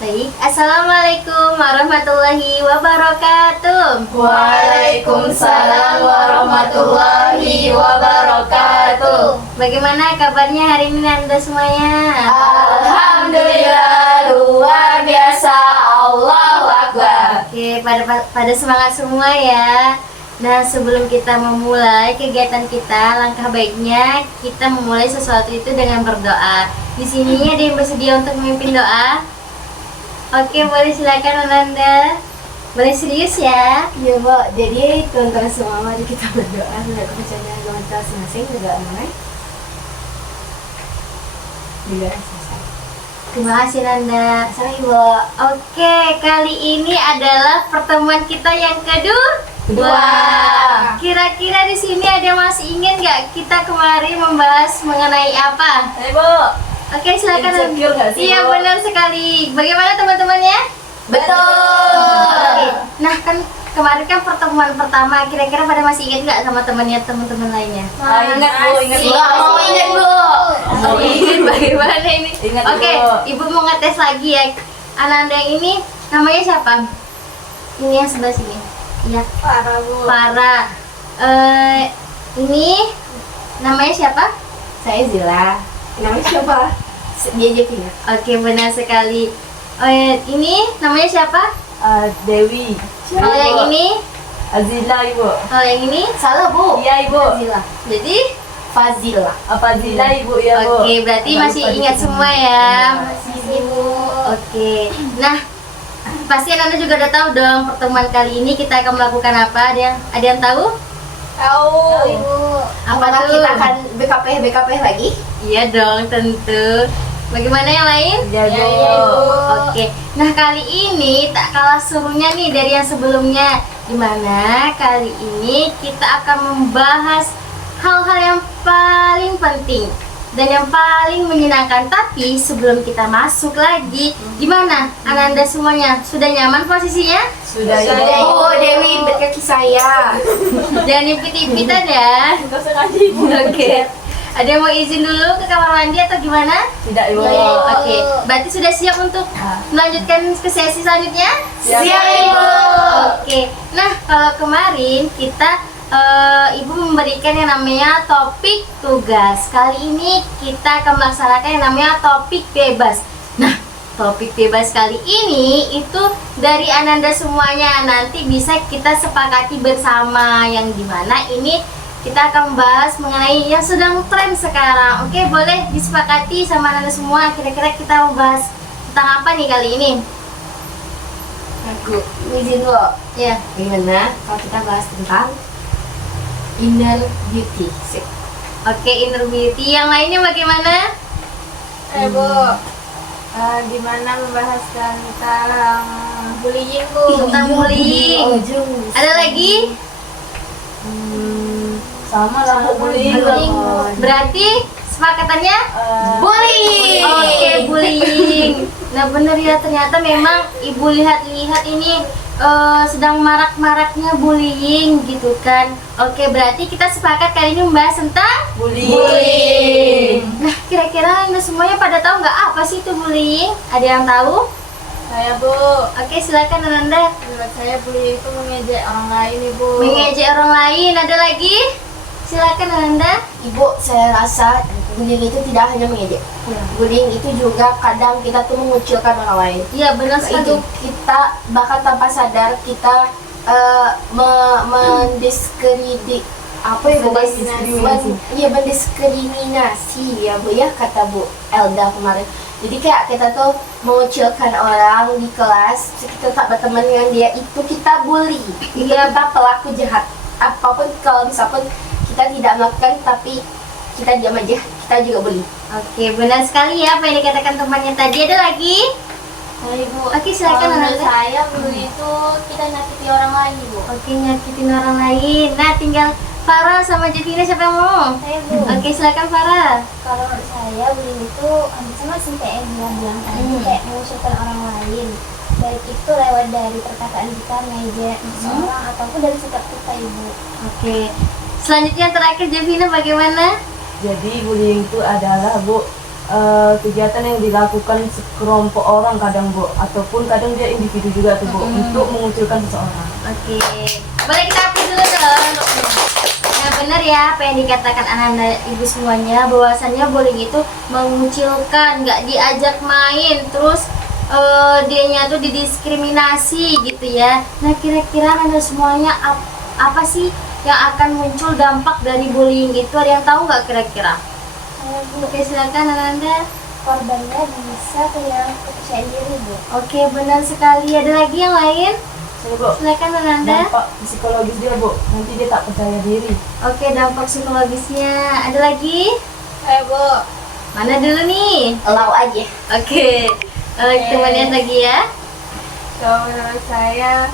Baik, Assalamualaikum warahmatullahi wabarakatuh. Waalaikumsalam warahmatullahi wabarakatuh. Bagaimana kabarnya hari ini Anda semuanya? Alhamdulillah, luar biasa. Allahu Akbar. Oke, pada semangat semua ya. Nah, sebelum kita memulai kegiatan kita, langkah baiknya kita memulai sesuatu itu dengan berdoa. Di sini ada yang bersedia untuk memimpin doa? Oke, boleh silakan Ananda. Boleh serius ya? Iya, Mbak. Jadi teman-teman semua mari kita berdoa menurut bacaan agama kita masing-masing. Berdoa mulai. Bila selesai. Terima kasih Nanda. Sama Ibu. Oke, kali ini adalah pertemuan kita yang kedua. Kira-kira di sini ada yang masih ingat nggak kita kemarin membahas mengenai apa? Ibu. Oke, silakan. Insecure nggak sih, Iya, Bu? benar sekali. Bagaimana teman-temannya? Betul. Oke. Nah, kan kemarin kan pertemuan pertama. Kira-kira pada masih ingat nggak sama teman-teman lainnya? Ingat Bu, ingat Bu. Nggak mau ingat, Bu. Mau Ingat bagaimana ini? Ingat, Oke, Bu. Ibu mau ngetes lagi ya. Ananda yang ini namanya siapa? Ini yang sebelah sini. Iya. Parah Bu. Farah. Ini namanya siapa? Saya Zila. Namanya siapa? Dia Jevina. Oke, benar sekali. Ini namanya siapa? Dewi. Kalau yang ini, Azila Ibu. kalau yang ini. Salah, Bu. Iya Ibu. Zila. Jadi, Fazila. Apa Azila Ibu ya Bu? oke, berarti Apa masih lupa ingat dikit. semua ya. Masih, Ibu. Oke. Nah, pasti Anda juga udah tahu dong pertemuan kali ini kita akan melakukan apa? Ada yang tahu? Tahu. Ibu. Apa Apakah tuh? kita akan BKP lagi? Iya dong, tentu. Bagaimana yang lain? Ya Bu. Oke, nah kali ini tak kalah serunya nih dari yang sebelumnya. Dimana kali ini kita akan membahas hal-hal yang paling penting dan yang paling menyenangkan. Tapi sebelum kita masuk lagi, gimana Ananda semuanya? Sudah nyaman posisinya? Sudah Sudah, Ibu. Ibu. Dewi kaki saya. Jangan impit-impitan ya. Enggak sengaja Ibu. Oke. Ada yang mau izin dulu ke kamar mandi atau gimana? Tidak Ibu. Oke, berarti sudah siap untuk melanjutkan ke sesi selanjutnya? Siap, Ibu. Oke, nah kalau kemarin kita Ibu memberikan yang namanya topik tugas. Kali ini kita akan melaksanakan yang namanya topik bebas. Nah, topik bebas kali ini itu dari Ananda semuanya. Nanti bisa kita sepakati bersama yang dimana ini kita akan membahas mengenai yang sedang tren sekarang. Oke, boleh disepakati sama Ananda semua. Kira-kira kita mau bahas tentang apa nih kali ini? Aku izin, Bu. Ya. Gimana kalau kita bahas tentang inner beauty? Sip. Oke, inner beauty. Yang lainnya bagaimana? Bu. Gimana membahas tentang bullying Bu? Tentang bullying. Ada lagi? Sama lah bullying. Bullying. Berarti sepakatannya Bullying. oke, bullying. Nah, bener ya, ternyata memang Ibu lihat-lihat ini sedang marak-maraknya bullying gitu kan. Oke, berarti kita sepakat kali ini membahas tentang Bullying. Nah, kira-kira Anda semuanya pada tahu nggak apa sih itu bullying? Ada yang tahu? Saya Bu. Oke, silakan Ananda. Menurut saya bullying itu mengejek orang lain Ibu. Mengejek orang lain. Ada lagi? Silakan Ananda. Ibu, saya rasa bullying itu tidak hanya mengejek. Bullying itu juga kadang kita tuh mengucilkan orang lain. Iya, benar Itu sekali. kita bahkan tanpa sadar kita mendiskredit apa ya Bu? Mendiskriminasi ya Bu ya, kata Bu Elda kemarin. Jadi kayak kita tuh mengucilkan orang di kelas, kita tak berteman dengan dia, itu kita bully. Iya, kita pelaku jahat. Apapun kalau misalkan kita tidak melakukan tapi kita diam aja, kita juga bully. Oke, benar sekali ya apa yang dikatakan temannya tadi. Ada lagi? Ibu. Oke, silakan Menurut Ananda. saya bully itu kita nyakiti orang lain Bu. Oke, nyakitin orang lain. Nah, tinggal Farah sama Jevina, siapa yang mau? Saya Bu. Oke, silakan Farah. Kalau menurut saya bullying itu hampir sama sih kayak yang bilang tadi, kayak mengusulkan orang lain, baik itu lewat dari perkataan kita, ngejek seseorang ataupun dari sikap kita Ibu. Oke. Selanjutnya yang terakhir Jevina bagaimana? Jadi bullying itu adalah Bu kegiatan yang dilakukan sekelompok orang kadang Bu, ataupun kadang dia individu juga tuh Bu, untuk mengucilkan seseorang. Oke, boleh kita aktif dulu dong. Nah benar ya apa yang dikatakan anak-anak ibu semuanya, bahwasannya bullying itu mengucilkan, nggak diajak main, terus dianya tuh didiskriminasi gitu ya. Nah kira-kira anda semuanya apa sih yang akan muncul dampak dari bullying itu? Ada yang tahu nggak kira-kira? Oke silakan Ananda. Korbannya bisa kehilangan kepercayaan diri, Bu. Oke benar sekali. Ada lagi yang lain? Saya Bu, Silakan Ananda. dampak psikologis dia Bu, nanti dia tak percaya diri. Oke dampak psikologisnya. Ada lagi? Bu. Mana dulu nih? Lau aja. Oke. Kita lihat lagi ya. Kalau menurut saya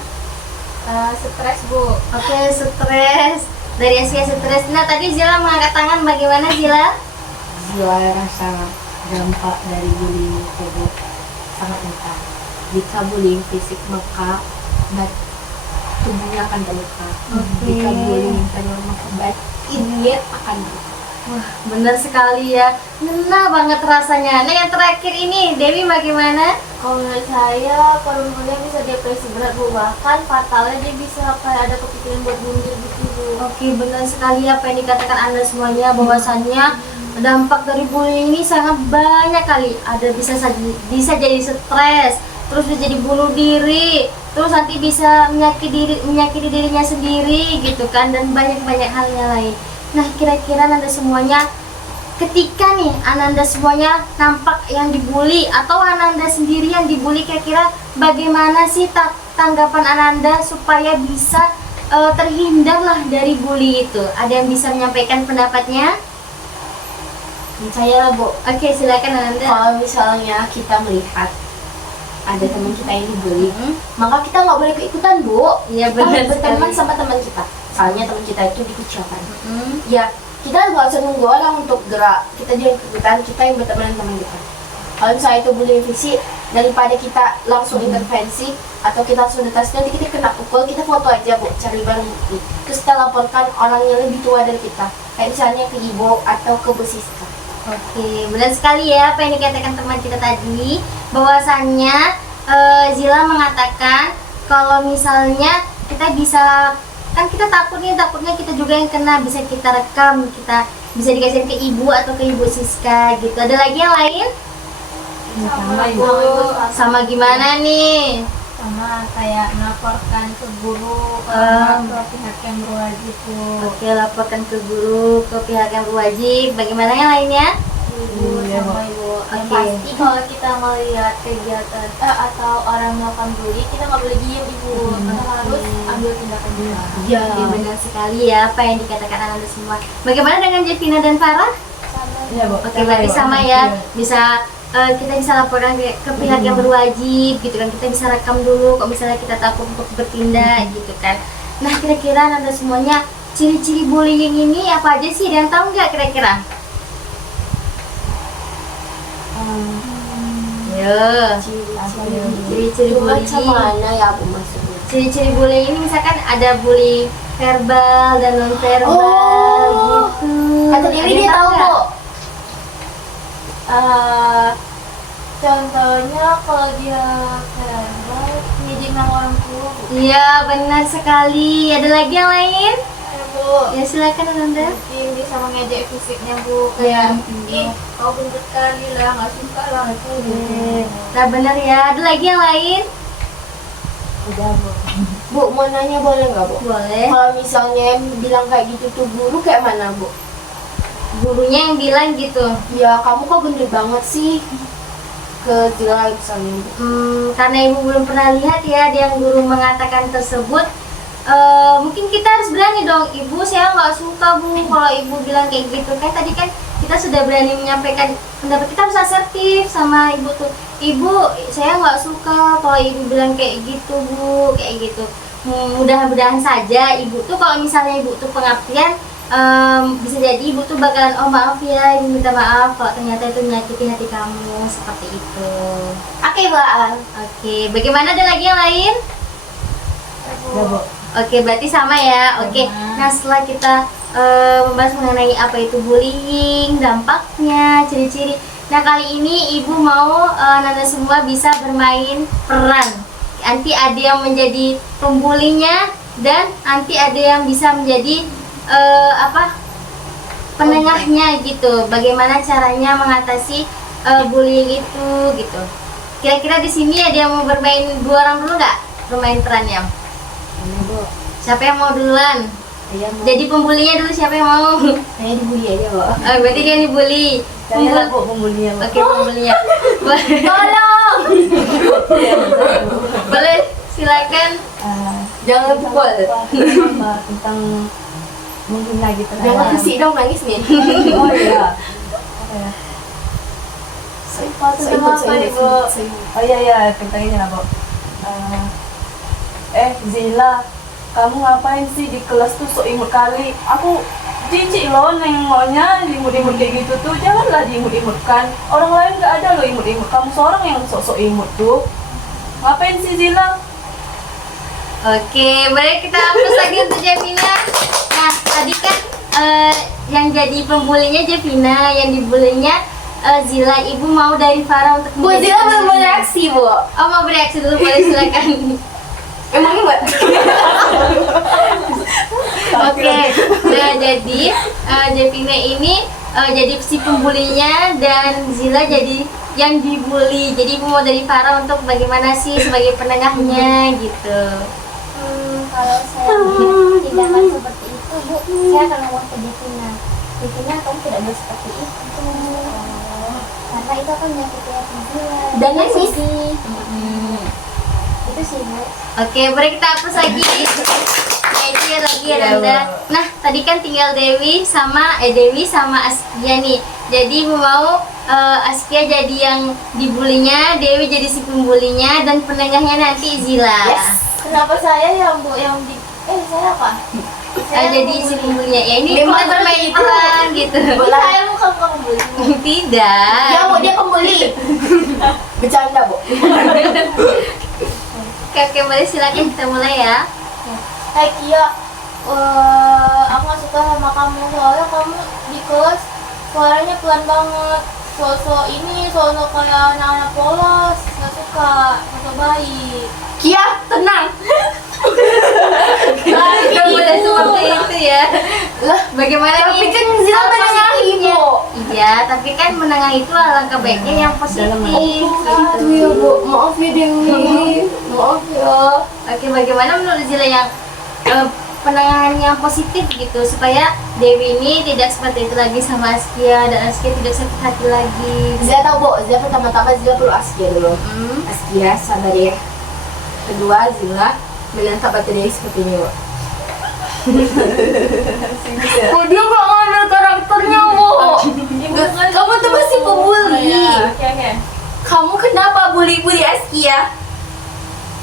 stres, Bu. Oke, stres. Dari Asia stres. Nah, tadi Zila mengangkat tangan. Bagaimana Zila? Zila rasa dampak dari bullying itu Bu, sangat nyata. Jika bullying fisik maka tubuhnya akan terluka. Jika bullying internal maka batinnya akan terluka. Wah, benar sekali ya. Ngena banget rasanya. Nah, yang terakhir ini, Dewi bagaimana? Kalau menurut saya, korbannya bisa depresi berat Bu, bahkan fatalnya dia bisa kayak ada kepikiran buat bunuh diri gitu Bu. Oke, benar sekali apa yang dikatakan Anda semuanya, bahwasannya dampak dari bullying ini sangat banyak kali. Ada bisa jadi stres, terus bisa jadi bunuh diri, terus nanti bisa menyakiti dirinya sendiri gitu kan, dan banyak hal yang lain. Nah, kira-kira Anda semuanya ketika nih Ananda semuanya nampak yang dibully atau Ananda sendiri yang dibully, kira-kira bagaimana sih tanggapan Ananda supaya bisa terhindarlah dari bully itu? Ada yang bisa menyampaikan pendapatnya? Saya lah Bu. Oke, silakan Ananda. Kalau misalnya kita melihat ada teman kita yang dibully, maka kita nggak boleh keikutan Bu. Iya, Kita benar harus berteman sekali. sama teman kita. Soalnya teman kita itu dikucilkan. Ya, kita nggak usah nunggu orang untuk gerak. Kita jangan ikutan, kita yang berteman dengan teman kita. Kalau misalnya itu bullying fisik, daripada kita langsung intervensi atau kita langsung detas, nanti kita kena pukul, kita foto aja Bu, cari barang bukti. Terus kita laporkan orang yang lebih tua dari kita, kayak misalnya ke ibu atau ke Bu Siska. Oke, benar sekali ya apa yang dikatakan teman kita tadi, bahwasannya Zila mengatakan kalau misalnya kita bisa, kan kita takutnya kita juga yang kena, bisa kita rekam, kita bisa dikasih ke ibu atau ke ibu Siska gitu. Ada lagi yang lain? Sama Bu. Sama gimana nih? Sama kayak melaporkan ke guru, ke pihak yang berwajib, Bu. Oke, laporkan ke guru, ke pihak yang berwajib. Bagaimana yang lainnya? Ibu Iya, sama Bu. Ibu. Yang Oke. pasti kalau kita melihat kegiatan atau orang melakukan bully, kita nggak boleh diem, Ibu. Kita harus ambil tindakan juga. Ya. Oke, benar sekali ya apa yang dikatakan Anda semua. Bagaimana dengan Jevina dan Farah? Sama Iya Bu. Oke, berarti sama ya. Bisa kita bisa laporkan ke pihak yang berwajib gitu kan. Kita bisa rekam dulu kalau misalnya kita takut untuk bertindak gitu kan. Nah, kira-kira Anda semuanya ciri-ciri bullying ini apa aja sih? Ada yang tahu nggak kira-kira? Ya. Ciri-ciri Itu macam bullying. mana ya Bu maksudnya? Ciri-ciri bullying ini misalkan ada bullying verbal dan non verbal Oh. gitu. Kata Dewi Ada yang dia tahu nggak? Bu. contohnya kalau dia verbal, ngejek nama orang tua, Bu. Iya, benar sekali. Ada lagi yang lain? Ya, Bu. Ya silakan Ananda. Mungkin bisa mengejek fisiknya, Bu. Iya. Kayak, ih, kau gendut kali lah, nggak suka lah. Nah benar ya. Ada lagi yang lain? Udah Bu. Bu, mau nanya boleh nggak Bu? Boleh. Kalau misalnya yang bilang kayak gitu tuh guru kayak mana Bu? Gurunya yang bilang gitu. Ya kamu kok gendut banget sih? Ke Zila misalnya Bu. Karena ibu belum pernah lihat ya dia yang guru mengatakan tersebut. Mungkin kita harus berani dong, ibu saya nggak suka Bu kalau ibu bilang kayak gitu. Kan tadi kan kita sudah berani menyampaikan pendapat, kita harus asertif sama ibu tuh. Ibu saya nggak suka kalau ibu bilang kayak gitu Bu, kayak gitu. Mudah-mudahan saja ibu tuh kalau misalnya ibu tuh pengertian, bisa jadi ibu tuh bakalan oh maaf ya, ibu minta maaf kalau ternyata itu menyakiti hati kamu seperti itu. Oke Mbak. Oke, bagaimana, ada lagi yang lain? Ya Bu. Oke, berarti sama ya. Oke, nah setelah kita membahas mengenai apa itu bullying, dampaknya, ciri-ciri. Nah kali ini ibu mau Nanda semua bisa bermain peran. Nanti ada yang menjadi pembulinya dan nanti ada yang bisa menjadi penengahnya gitu. Bagaimana caranya mengatasi bullying itu gitu. Kira-kira di sini ada yang mau bermain 2 orang dulu nggak? Bermain perannya. Ini Bu. Siapa yang mau duluan? Saya mau. Jadi pembulinya dulu siapa yang mau? Saya dibully aja, Bu. Berarti dia yang dibully. Saya lah Bu pembulinya Bu. Oke, pembulinya. Tolong. Boleh, silakan. Jangan pukul. Tentang menghina gitu. Jangan kasih dong nangis nih. Oh iya. Tentang apa nih Bu? Oh iya tentang ini lah Bu. Zila, kamu ngapain sih di kelas tuh sok imut kali? Aku jijik loh nengoknya imut-imut kayak gitu tuh. Janganlah diimut-imutkan. Orang lain gak ada loh imut-imut. Kamu seorang yang sok-sok imut tuh. Ngapain sih Zila? Oke, boleh kita hapus lagi untuk Jevina. Nah, tadi kan yang jadi pembulinya Jevina, yang dibulinya Zila. Ibu mau dari Farah untuk Bu menjadi Zila belum pembulinya. bereaksi, Bu. Oh, mau bereaksi dulu, boleh silakan. Emangnya Mbak? Oke, nah jadi Jevina ini jadi si pembulinya dan Zila jadi yang dibully. Jadi ibu mau dari Farah untuk bagaimana sih sebagai penengahnya gitu. Kalau saya melihat tindakan seperti itu, Bu, saya akan ngomong ke Devina. Devina, kamu tidak boleh seperti itu. Karena itu akan menyakiti hati dia. Dan nangis. Itu sih, Bu. Oke, boleh kita hapus lagi. Nah, itu ya lagi ya Nanda. Nah, tadi kan tinggal Dewi sama Askia nih. Jadi ibu mau Askia jadi yang dibulinya, Dewi jadi si pembulinya, dan penengahnya nanti Zila. Yes. Kenapa saya yang Bu yang di saya apa? Jadi si pembulinya. Ya ini Memang kita bermain seperti itu. peran gitu. Saya bukan pembuli. Tidak. Ya, Bu, dia pembuli. Bercanda, Bu. Oke, boleh silakan kita mulai ya. Hai Kia, aku gak suka sama kamu soalnya kamu di kelas suaranya pelan banget. Sosok kayak anak-anak polos, gak suka, sosok baik. Kia, tenang. Tidak boleh seperti itu ya. Lah, Bagaimana tapi nih? kan Zila hal menengahi, positifnya? Bu. Iya, tapi kan menengah itu alangkah baiknya yang positif. Itu ya, Bu. Maaf ya, Dewi. Maaf ya. Oke, bagaimana menurut Zila yang penanganan yang positif gitu supaya Dewi ini tidak seperti itu lagi sama Askia dan Askia tidak sakit hati lagi. Zila tahu, Bu. Zila pertama-tama Zila perlu Askia dulu. Askia, sabar ya. Kedua, Zila menangkap batu Dewi seperti ini, Bu. Oh, dia gak ngambil karakternya, Bu. Kamu tuh masih pembuli. Oke. Kamu kenapa bully-bully Askia?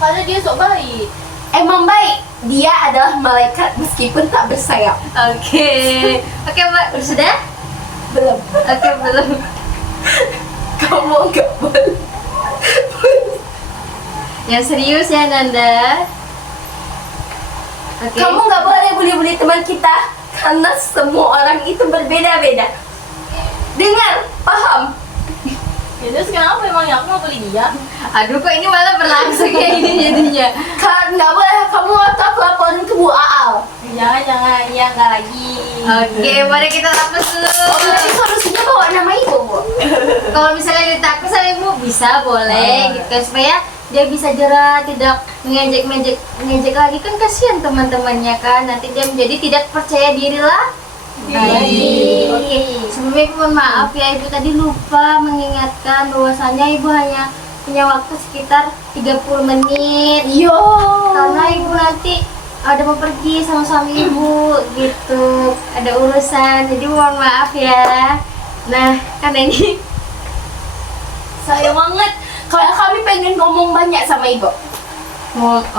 Karena dia sok baik. Emang baik. Dia adalah malaikat meskipun tak bersayap. Oke, Mbak, sudah? Belum. Oke, belum. Kamu gak boleh. Yang serius ya Nanda. Oke. Kamu gak boleh bully-bully teman kita karena semua orang itu berbeda-beda. Dengar, paham? Ya, terus kenapa emangnya aku mau beli dia? Aduh, kok ini malah berlangsung kayak gini jadinya. Gak boleh kamu atau aku laporin ke Bu Aal. Jangan, ya nggak lagi. Oke, mari kita hapus dulu. Oh, berarti solusinya bawa nama Ibu, Bu. Kalau misalnya ditakus sama ibu bisa boleh gitu kan, supaya dia bisa jerah, tidak mengejek lagi, kan kasihan teman-temannya kan, nanti dia menjadi tidak percaya diri lah. Oke, sebelumnya ibu mohon maaf ya, ibu tadi lupa mengingatkan bahwasanya ibu hanya punya waktu sekitar 30 menit Yo. karena ibu nanti ada mau pergi sama suami ibu gitu, ada urusan, jadi mohon maaf ya. Nah, karena ini Sayang banget. Kalau kami pengen ngomong banyak sama Ibu.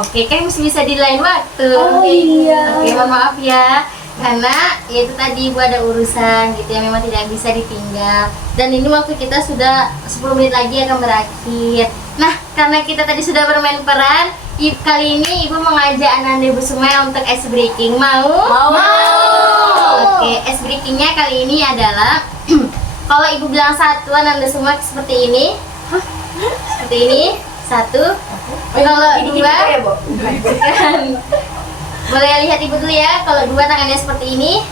oke, kan masih bisa di lain waktu. Oh, iya. Oke, mohon maaf ya. Karena ya itu tadi ibu ada urusan gitu yang memang tidak bisa ditinggal. Dan ini waktu kita sudah 10 menit lagi akan berakhir. Nah, karena kita tadi sudah bermain peran, kali ini ibu mengajak Ananda Ibu Sumaya untuk ice breaking. Mau? Mau. Oke, ice breakingnya kali ini adalah Kalau ibu bilang satu, Ananda semua seperti ini. Seperti ini. Satu. Kalau dua, ya, Bu? kan. Boleh lihat ibu dulu ya. Kalau dua tangannya seperti ini.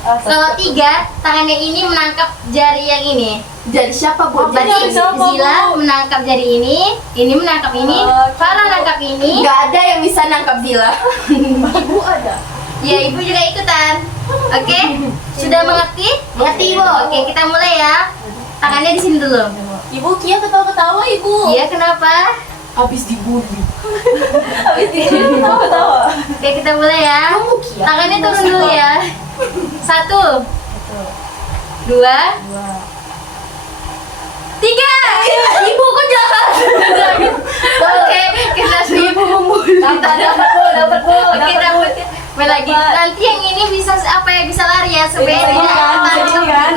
Kalau tiga, tangannya ini menangkap jari yang ini. Jadi siapa, Bu? Berarti Jari siapa, Bu? Zila menangkap jari ini menangkap ini, Farah menangkap ini. Nggak ada yang bisa nangkap Zila. Ibu ada. Ya, ibu juga ikutan. Oke, sudah mengerti? Mengerti, Bu. Oke, kita mulai ya. Tangannya di sini dulu. Ibu Kia ketawa-ketawa ibu. Iya, kenapa? Habis dibully. Habis itu tahu. Oke, kita mulai ya. Kamu Kia. Tangannya turun dulu ya. Satu, dua, tiga. Ibu kok jahat? Oke, kita Ibu membuli. Dapat Bu. Oke, dapat. Lagi. Nanti yang ini bisa apa ya, bisa lari ya supaya Bisa tidak kan, tangkap. bisa kan.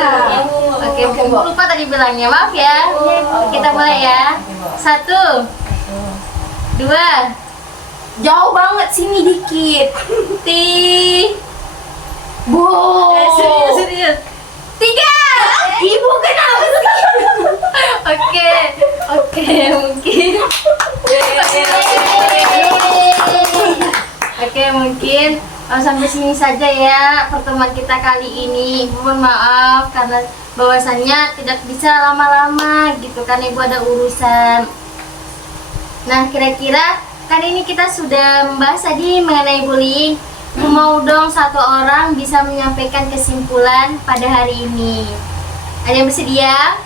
Oke, Oke, Bu. lupa tadi bilangnya, maaf ya. Kita mulai ya. Satu, dua, Jauh banget sini dikit. Bu. serius. Tiga. Ibu kenapa sih? Oke, mungkin. Oke, mungkin sampai sini saja ya pertemuan kita kali ini. Ibu mohon maaf karena bahwasannya tidak bisa lama-lama gitu kan, ibu ada urusan. Nah, kira-kira kali ini kita sudah membahas tadi mengenai bullying. Ibu mau dong satu orang bisa menyampaikan kesimpulan pada hari ini. Ada yang bersedia?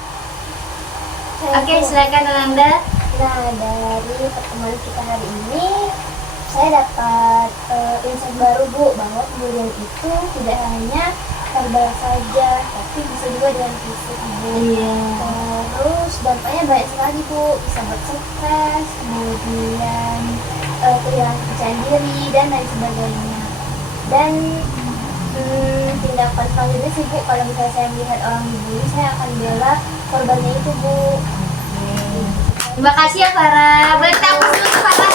Oke, silakan Ananda. Nah, dari pertemuan kita hari ini, saya dapat insight baru Bu, bahwa pembelian itu tidak hanya verbal saja, tapi bisa juga dengan fisik Bu. Iya. Terus dampaknya banyak sekali Bu, bisa buat stres, kemudian kehilangan kepercayaan diri dan lain sebagainya. Dan tindakan selanjutnya sih Bu, kalau misalnya saya melihat orang dibully, saya akan bela korbannya itu Bu. Terima kasih ya Farah. Boleh kita hapus dulu Farah.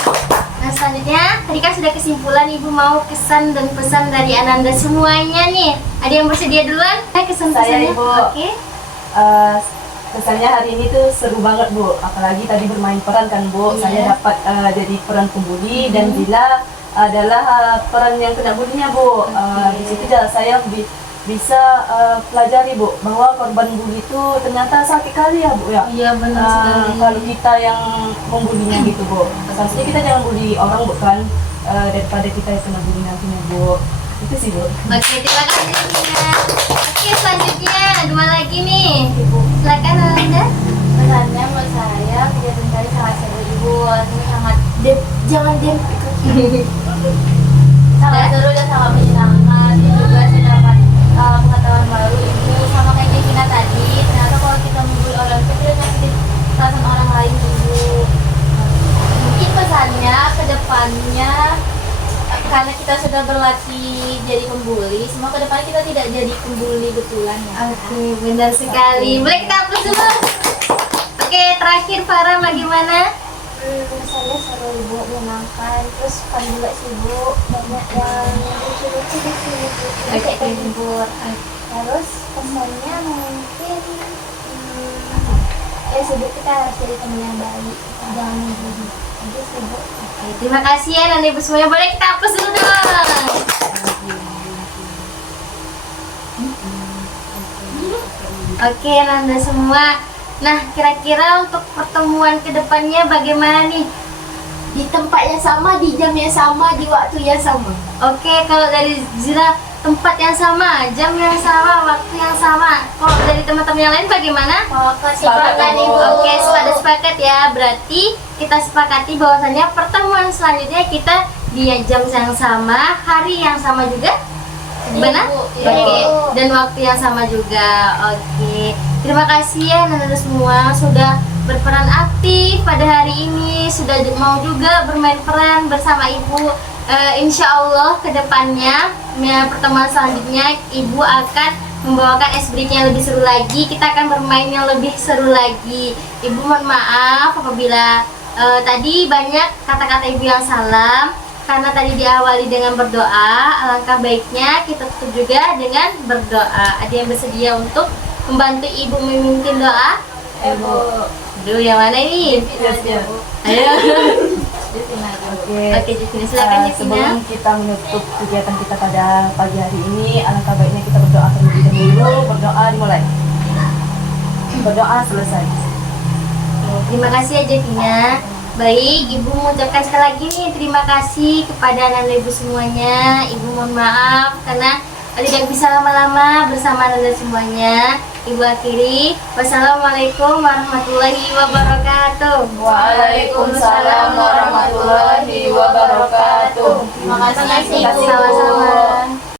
Nah, selanjutnya tadi kan sudah kesimpulan, ibu mau kesan dan pesan dari Ananda semuanya nih. Ada yang bersedia duluan? Kesan-pesannya. Saya, Ibu. Oke. Kesannya hari ini tuh seru banget Bu, apalagi tadi bermain peran kan Bu. Iya. Saya dapat jadi peran pembuli dan Dila adalah peran yang kena bulinya Bu. Di situ saya bisa pelajari Bu bahwa korban bully itu ternyata sakit kali ya Bu ya. Iya, benar sekali. Kalau kita yang membulinya gitu Bu, seharusnya kita jangan bully orang bukan daripada kita yang kena bully nantinya Bu. Itu sih Bu. Oke, terima kasih Nina. Oke, selanjutnya dua lagi nih. Silakan Ananda. Pesannya buat saya, kegiatan tadi sangat seru ibu, ini sangat Jangan dem. sangat seru dan sangat menyenangkan. Dan juga saya dapat pengetahuan baru ibu, sama kayak Gina tadi. Ternyata kalau kita membuli orang itu tidak nyakitin perasaan orang lain ibu. Mungkin pesannya ke depannya, karena kita sudah berlatih jadi pembuli, semoga ke depannya kita tidak jadi pembuli betulan ya. Oke, benar sekali. Boleh kita hapus dulu. Oke, terakhir Farah bagaimana? Kesannya seru Ibu, menyenangkan, terus fun juga sih Bu, banyak yang lucu-lucu di sini Bu, jadi kayak terhibur. Terus pesannya mungkin ya sibuk kita harus jadi teman yang baik, jangan membuli. Jadi sih Bu. Oke, terima kasih ya Nanda ibu semuanya. Boleh kita hapus dulu dong. Oke Nanda semua. Nah, kira-kira untuk pertemuan kedepannya bagaimana nih? Di tempat yang sama, di jam yang sama, di waktu yang sama. Oke, kalau dari Zira, tempat yang sama, jam yang sama, waktu yang sama. Kalau dari teman-teman yang lain bagaimana? Sepakat ibu. Oke, sudah sepakat ya. Berarti kita sepakati bahwasannya pertemuan selanjutnya kita di jam yang sama, hari yang sama juga. Benar? Bu. Oke, dan waktu yang sama juga. Oke. Terima kasih ya Nanda semua sudah berperan aktif pada hari ini, sudah mau juga bermain peran bersama Ibu. Insya Allah kedepannya pertemuan selanjutnya Ibu akan membawakan ice break yang lebih seru lagi. Kita akan bermain yang lebih seru lagi. Ibu mohon maaf apabila tadi banyak kata-kata Ibu yang salah, karena tadi diawali dengan berdoa. Alangkah baiknya kita tutup juga dengan berdoa. Ada yang bersedia untuk membantu ibu memimpin doa? Ibu. Aduh, yang mana ini? Iya. Ayo. Oke. Oke, Justina, silakan Justina. Sebelum kita menutup kegiatan kita pada pagi hari ini, alangkah baiknya kita berdoa terlebih dahulu. Berdoa dimulai. Berdoa selesai. Terima kasih ya Justina. Baik, Ibu mengucapkan sekali lagi nih terima kasih kepada anak ibu semuanya. Ibu mohon maaf karena tidak bisa lama-lama bersama anda semuanya. Ibu akhiri, wassalamualaikum warahmatullahi wabarakatuh. Waalaikumsalam warahmatullahi wabarakatuh. Terima kasih, Ibu. Sama-sama.